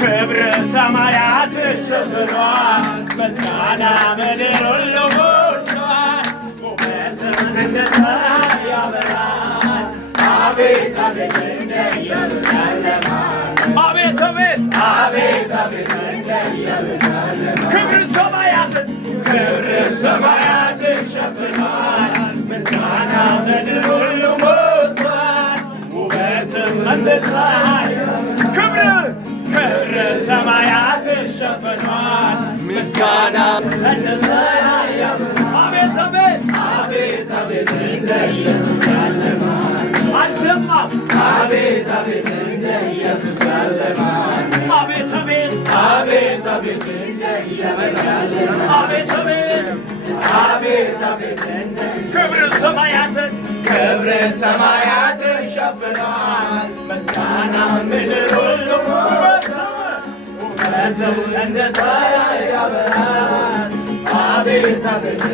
ክብረ ሰማያት ሸፍኗል ምስጋና ምድር ሁሉ ሞልቷል ውበትም እንደ ፀሐይ ያበራል አቤት አቤት እንደ ኢየሱስ ያለ ማን አቤት አቤት አቤት አቤት እንደ ኢየሱስ ያለ ማን ክብረ ሰማያት ሸፍኗል ምስጋና ምድር ሁሉ ሞልቷል ውበትም እንደ ፀሐይ ክብረ ሰማያት ሸፍኗል ምስጋና እንደ ፀሐይ አቤት አቤት አቤት አቤት እንደ ኢየሱስ ያለ ማን አይሰማም አቤት አቤት እንደ ኢየሱስ ያለ ማን አቤት አቤት አቤት አቤት እንደ ኢየሱስ ያለ ማን አቤት አቤት አቤት አቤት እንደ ክብረ ሰማያት ሸፍኗል ምስጋና ምድር ሁሉ ውበትም እንደ ፀሐይ ያበራል አቤት አቤት